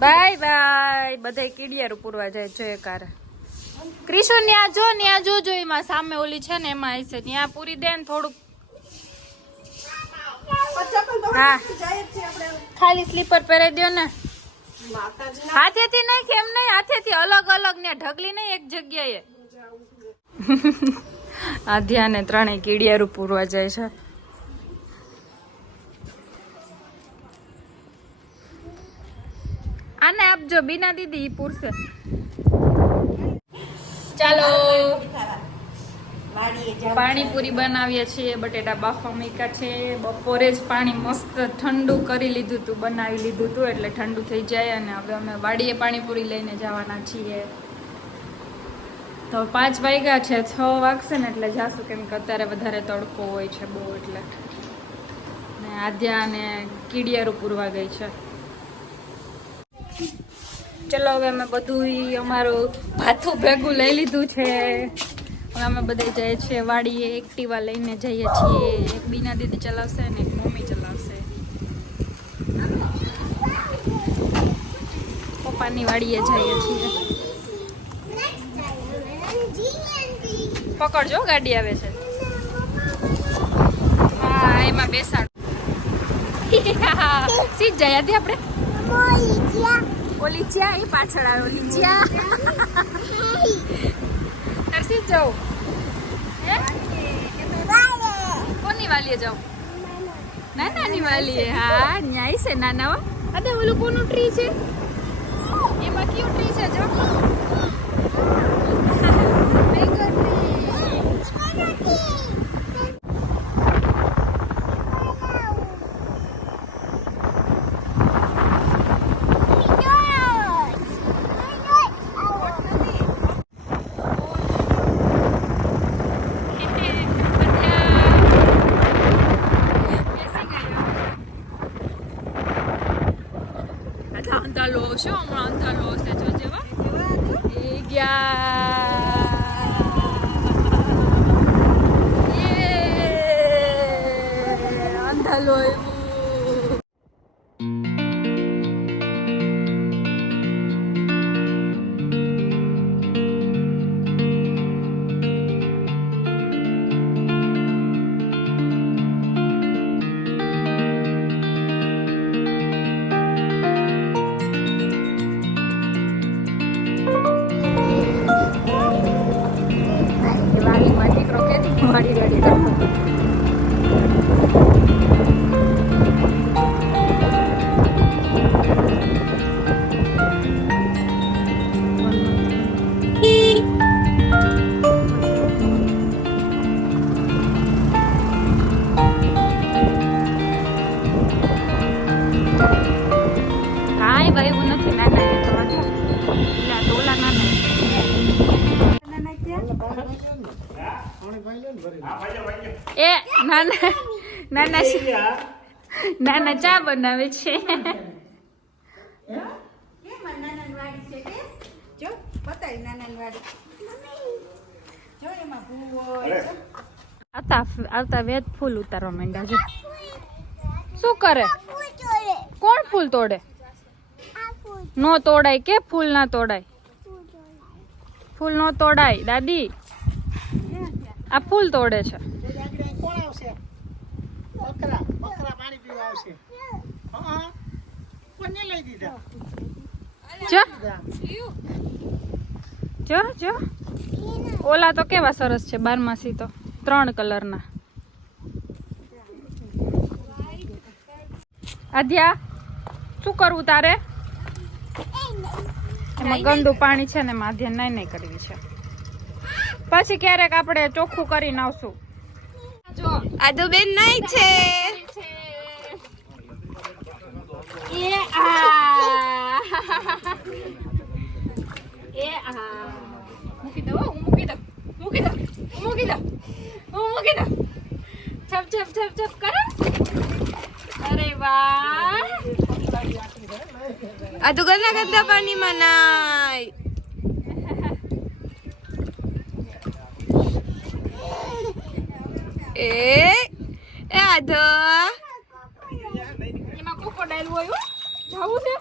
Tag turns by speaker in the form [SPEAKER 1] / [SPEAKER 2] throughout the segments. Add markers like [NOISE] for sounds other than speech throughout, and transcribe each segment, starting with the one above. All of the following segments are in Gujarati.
[SPEAKER 1] Bye bye. બધા કીડિયારું પૂરવા જાય છે કાર ક્રિશો, ન્યા જો ન્યા જો જો, એમાં સામે ઓલી છે ને, એમાં આવી છે. ત્યાં પૂરી દે ને થોડુંક. હા. ખાલી સ્લીપર પહેરાઈ દો ને. હાથેથી નહીં કેમ નહીં, હાથેથી અલગ અલગ ને ઢગલી નહીં એક જગ્યાએ. [LAUGHS] આ ધ્યાને ત્રણેય કીડિયારું પૂરવા જાય છે. આને આપજો બીના દીદી પૂરશે. ચાલો. પાણીપુરી બનાવીએ છીએ બટેટા બાફા મૂક્યા છે બપોરે જ પાણી મસ્ત ઠંડુ કરી લીધું હતું બનાવી લીધું હતું એટલે ઠંડુ થઈ જાય અને હવે અમે વાડીએ પાણીપુરી લઈને જવાના છીએ. તો પાંચ વાગ્યા છે છ વાગશે ને એટલે જાશું કેમ કે અત્યારે વધારે તડકો હોય છે બહુ એટલે. ને આધ્યા અને કીડિયારું પૂરવા ગઈ છે. ચલો, હવે અમે બધું અમારું ભાથું ભેગું લઈ લીધું છે. હવે અમે બધા જઈએ છીએ વાડીએ, એક્ટિવા લઈને જઈએ છીએ. એક બીના દીદી ચલાવશે ને એક મમ્મી ચલાવશે. પપ્પાની વાડીએ જઈએ છીએ. પકડજો, ગાડી આવે છે. હા, એમાં બેસાડ. [LAUGHS] સીટ જાય આપણે? ઓલી જ્યાં એ પાછળ આવે, ઓલી જ્યાં. નરસિંહ જાઉં કોની વાલીએ જાઉં નાનાની વાલીએ. હા, ન્યાય છે નાના અદે ઓલું કોનું ટ્રી છે? એમાં કયું ટ્રી છે જો નાના નાના ચા બનાવે છે. આવતા આવતા વેદ ફૂલ ઉતારવા માંડ્યા છે. શું કરે? કોણ ફૂલ તોડે? નો તોડાય કે ફૂલ ના તોડાય? ફૂલ નો તોડાય દાદી. આ ફૂલ તોડે છે. જો. જો ઓલા તો કેવા સરસ છે, બારમાસી તો. ત્રણ કલરના. આધ્યા શું કરવું તારે? એમાં ગંદુ પાણી છે ને, એમાં આધ્યા નહીં નહીં કરવી છે. પછી ક્યારેક આપણે ચોખ્ખું કરીને આવશું. જો
[SPEAKER 2] આદુબેન નહીં છે.
[SPEAKER 1] એ આ. એ આ. મૂકી દો હું મૂકી દઉં. મૂકી દઉં. હું મૂકી દઉં. હું મૂકી દઉં. છપ છપ છપ છપ કરો. અરે વાહ.
[SPEAKER 2] આદુ ગંદા ગંદા પાણીમાં નાય એ એ આદો
[SPEAKER 1] એમાં ક્રોકોડાઇલ હોય જાવું છે?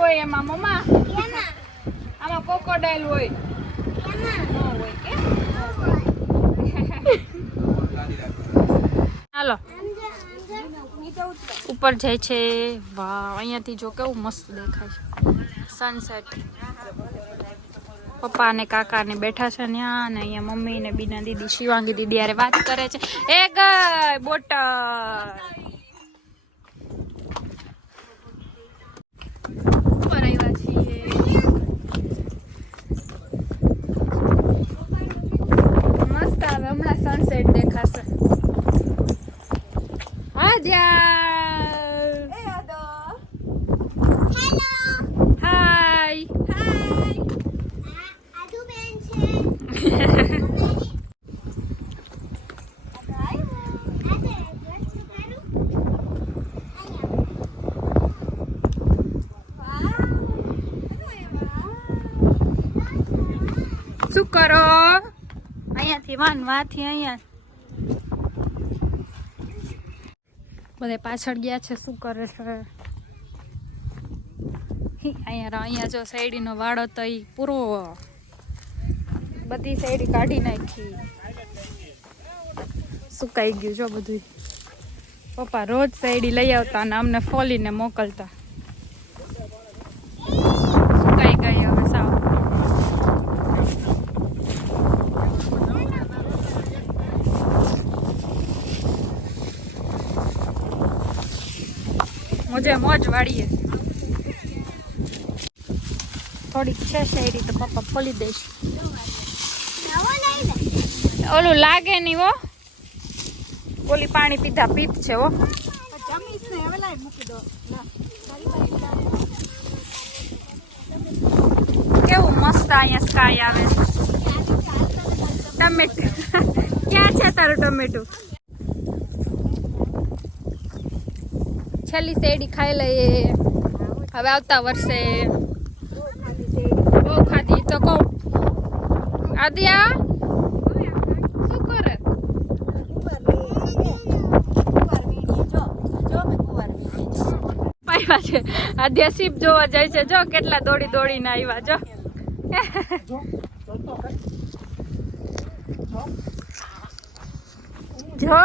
[SPEAKER 1] હોય એમાં, મમ્મા. આમાં કોકોડાઈલ હોય. હાલો. ઉપર જાય છે. વાહ, અહીંયાથી જો કેવું મસ્ત દેખાય છે. સનસેટ પપ્પા ને કાકા ને બેઠા છે ત્યાં અને અહીંયા મમ્મી ને બીના દીદી, શિવાંગી દીદી યારે વાત કરે છે. એ ગઈ ઉપર આવ્યા છીએ મસ્ત આવે હમણાં સનસેટ દેખાશે હા જ્યાં હાય શું કરો? અહીંયાથી વાન વાથી અહીંયા. બધા પાછળ ગયા છે શું કરે છે? અહીંયા અહીંયા જો શેરડીનો વાળો તો એ પૂરો બધી શેરડી કાઢી નાખી. સુકાઈ ગયું જો બધું પપ્પા રોજ શેરડી લઈ આવતા અને અમને ફોલીને મોકલતા સુકાઈ ગઈ હવે સાવ મોજે મોજ વાળીએ. થોડીક છે શેરી તો પપ્પા ફોલી દઈશ. ઓલું લાગે નહીં હો. ઓલી પાણી પીધા પીપ છે હો. કેવું મસ્ત અહીંયા સ્કાય આવે. ટમેટું. [LAUGHS] ક્યાં છે તારું ટમેટું? છેલ્લી શેરડી ખાઈ લઈએ. હવે આવતા વર્ષે બહુ ખાધી. તો કહું, આદિયા, શું કરે? આદ્યા શીપ જોવા જાય છે. જો કેટલા દોડી દોડીને આવ્યા જો.
[SPEAKER 3] જે.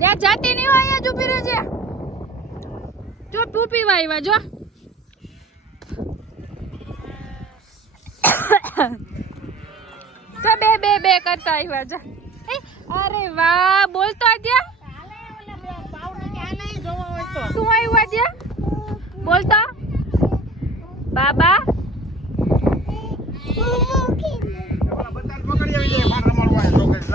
[SPEAKER 1] યા જાતી નહીં હોય, અહીંયા ઊભી રહેજે. જો આવ્યા જો. જો બે બે બે કરતા આવ્યા, જા. અરે વાહ, બોલતો આદ્યા શું આવ્યું આદ્યા બોલતો? બાબા? એ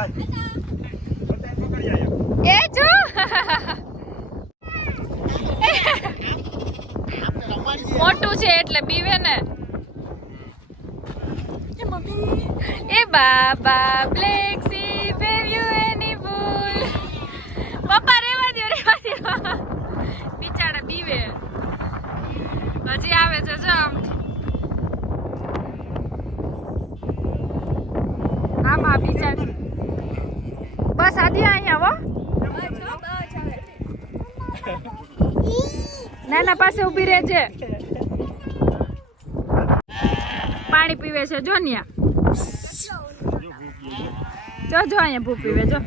[SPEAKER 1] જો. મોટું છે એટલે બીવે ને. એ baa baa black sheep have you any wool. પપ્પા રેવા દો રેવા દો બિચારા બીવે. હજી આવે છે જો આમ આમાં બિચારી બસ આધી અહીંયા આવો નાના પાસે ઊભી રહેજે પાણી પીવે છે. જો જો જો અહીંયા ભૂ પીવે, જો.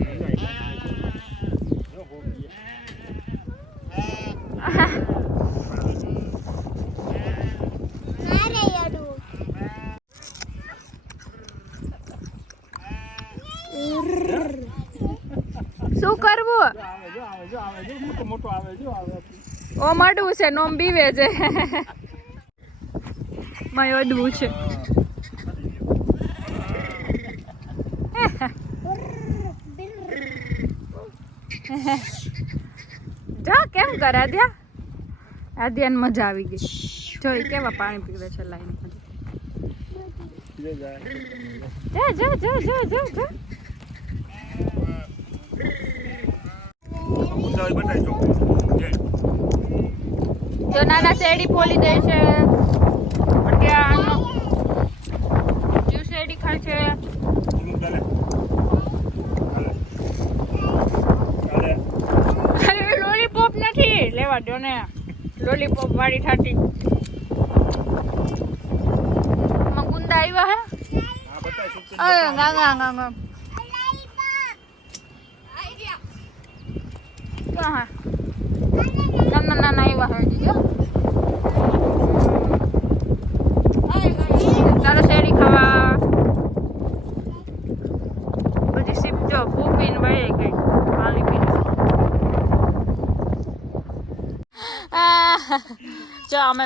[SPEAKER 1] શું કરવું?
[SPEAKER 3] આવે, જો આવે જો આવે, જો મોટો આવે, જો આવે.
[SPEAKER 1] ઓ મડવું છે નોમ બીવે છે. મય અડવું છે. જો કેમ કરે આદ્યા? આદ્યાને મજા આવી ગઈ. જો કેવા પાણી પીવે છે લાઈન જો જો જો જો જો જો. જો નાના શેરડી પોલી દે છે. જો શેરડી ખાય છે. લોલીપોપ નથી. લેવા દો ને. લોલીપોપ વાળી ઠાટી ગુંદા આવ્યા હે. ગા ગા ગા ગા. હા ના ના આવ્યા હવે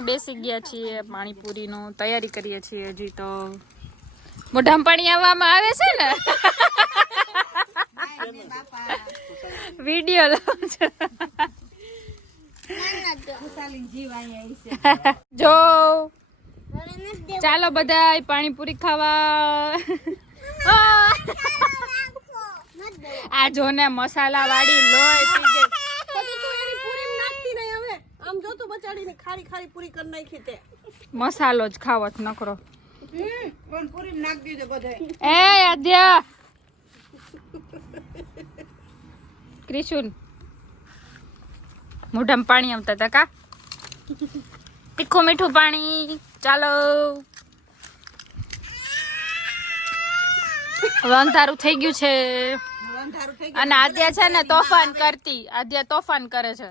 [SPEAKER 1] અમે બેસી ગયા છીએ પાણીપુરીનું તૈયારી કરીએ છીએ હજી તો. મોઢામાં પાણી આવવામાં આવે છે ને? વીડિયો જો. ચાલો બધા પાણીપુરી ખાવા. આ! આ જો ને મસાલા વાળી લોહી પી ગઈ
[SPEAKER 2] પછી તું એની પૂરી નાખતી નહીં હવે આમ જો તો બચાડીને ખારી ખારી પૂરી કરી નાખી તે.
[SPEAKER 1] મસાલો જ ખાવો જ નકરો.
[SPEAKER 2] પૂરી નાખ દીધો બધે.
[SPEAKER 1] એ આદ્યા. ક્રિશુન. મોઢામાં પાણી આવતા હતા કા? તીખું મીઠું પાણી. ચાલો. હવે અંધારું થઈ ગયું છે. અને આદ્યા છે ને તોફાન કરતી. આદ્યા તોફાન કરે છે.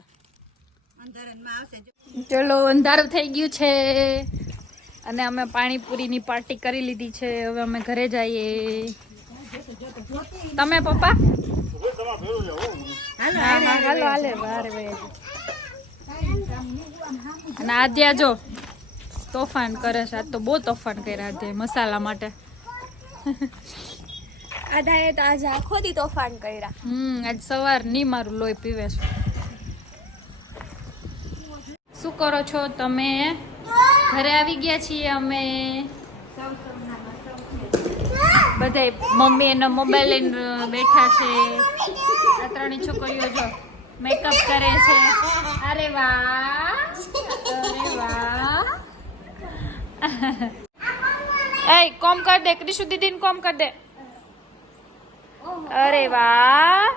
[SPEAKER 1] ચલો અંધારું થઈ ગયું છે. અને અમે પાણીપુરીની પાર્ટી કરી લીધી છે. હવે અમે ઘરે જઈએ. તમે પપ્પા?
[SPEAKER 2] હાલો
[SPEAKER 1] હાલો વારે અને આદ્યા જો તોફાન કરે છે આજ તો બહુ તોફાન કર્યા આદ્યા મસાલા માટે.
[SPEAKER 4] આધાએ તો આજે આખો દી તોફાન કર્યા.
[SPEAKER 1] હમ આજ સવારની મારું લોહી પીવે છે. શું કરો છો તમે? ઘરે આવી ગયા છીએ અમે. બધા મમ્મી એનો મોબાઈલ લઈને બેઠા છે. આ ત્રણેય છોકરીઓ જો મેકઅપ કરે છે. અરે વાહ! અરે વાહ! એ કોમ કર દે, ક્રિશુ દીદીને કોમ કર દે. અરે વાહ!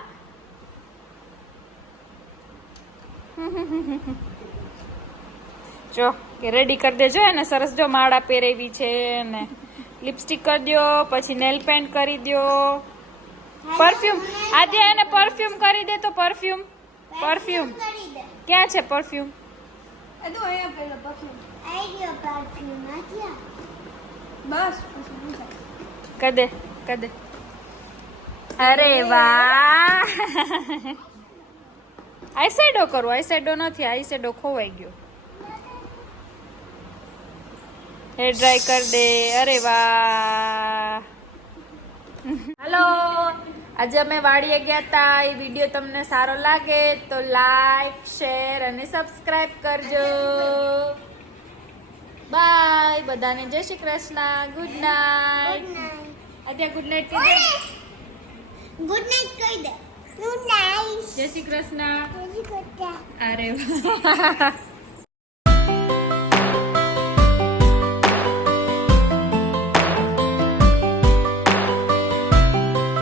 [SPEAKER 1] જો કે રેડી કરી દેજો એને સરસ જો માળા પહેરેવી છે ને લિપસ્ટિક કરી દો પછી નેલ પેન્ટ કરી દો. પરફ્યુમ આજે એને પરફ્યુમ કરી દે તો પરફ્યુમ પરફ્યુમ ક્યાં છે પરફ્યુમ
[SPEAKER 4] બસ કદે શું થાય?
[SPEAKER 1] કર દે કર દે. અરે વાહ. આઈ શેડો કરો આઈ શેડો નથી આઈ શેડો ખોવાઈ ગયો. હેર ડ્રાય કર દે. અરે વાહ. હાલો. આજે અમે વાડીએ ગયા હતા એ વીડિયો તમને સારો લાગે તો લાઈક શેર અને સબસ્ક્રાઈબ કરજો. બાય બધાને જય શ્રી કૃષ્ણ. ગુડ નાઇટ અત્યારે ગુડ નાઇટ કહી દે.
[SPEAKER 4] ગુડ નાઇટ કહી દે. ગુડ નાઇટ
[SPEAKER 1] જય શ્રી કૃષ્ણ. અરે વાહ.